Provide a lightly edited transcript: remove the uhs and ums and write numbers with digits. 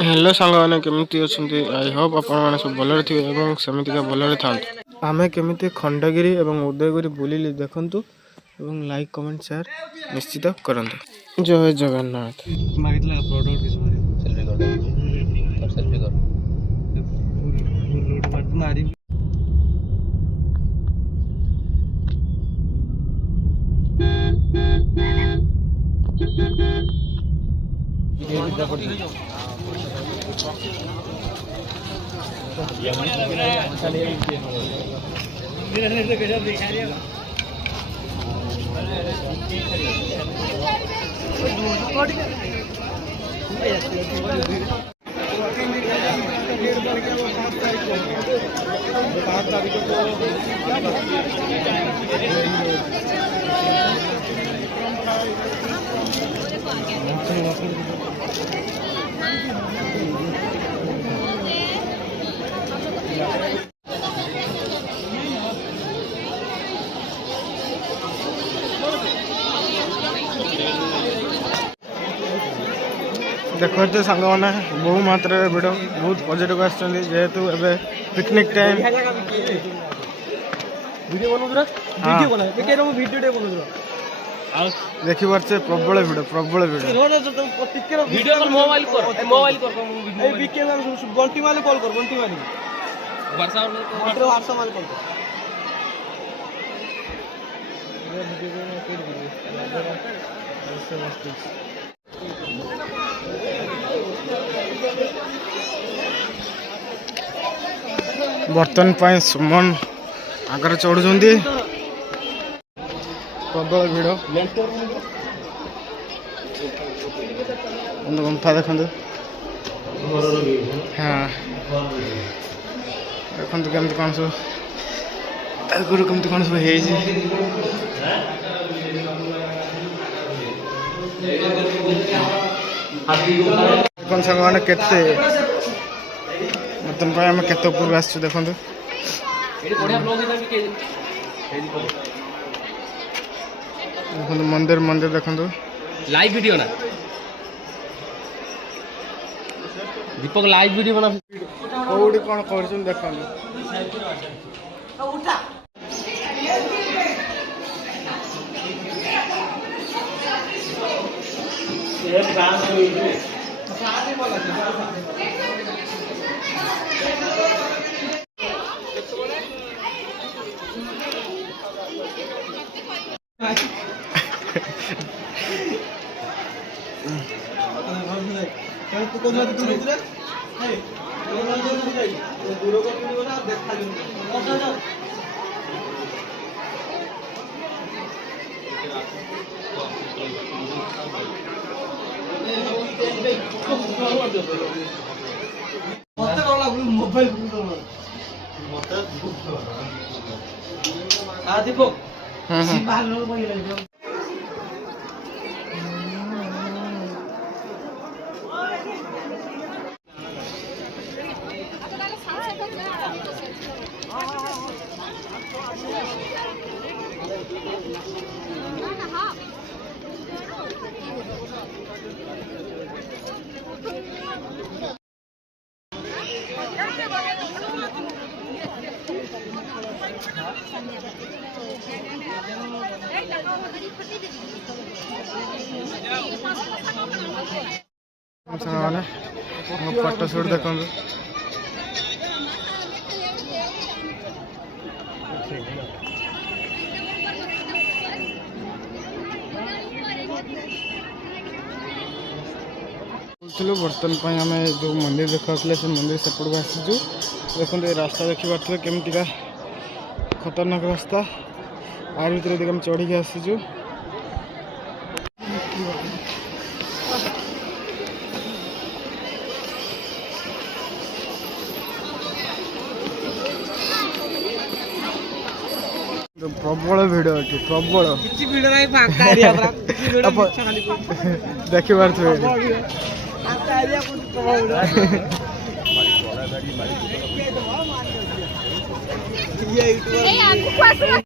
Hello सांगने केमी अच्छा I hope आपण सब भलरे थे सेमतिका भलरे था आमे केमी खंडगिरी और उदयगिरी बुलिली देखु लाइक कमेंट शेयर निश्चित करंतु। जय जगन्नाथ। देखते सांग मैंने बहु मात्रा भिड़ बहुत पर्यटक आहेतु ए पिकनिक टाइम देखी पारे प्रबल भिड़ प्रबल भिड़ बर्तन सुमन आगे चढ़ुंट प्रबल भिड़ गुंफा देखु हाँ देखते कमी कौन सब आगुरी कमी कौन सब कौन सांग मैंने केते बर्तन आम केते ऊपर आसु देखु मंदिर मंदिर देखु लाइव वीडियो ना दीपक लाइव वीडियो बना कौड़ी कौन कर देखो फोटो शूट देखो बर्तन आम जो मंदिर देखा से मंदिर सेपट को आसीचु देखते रास्ता देखी पारे केमतीका खतरनाक रास्ता आर भर आम चढ़ी आसीचु प्रबल भिड़ अच्छी प्रबल देखी पारे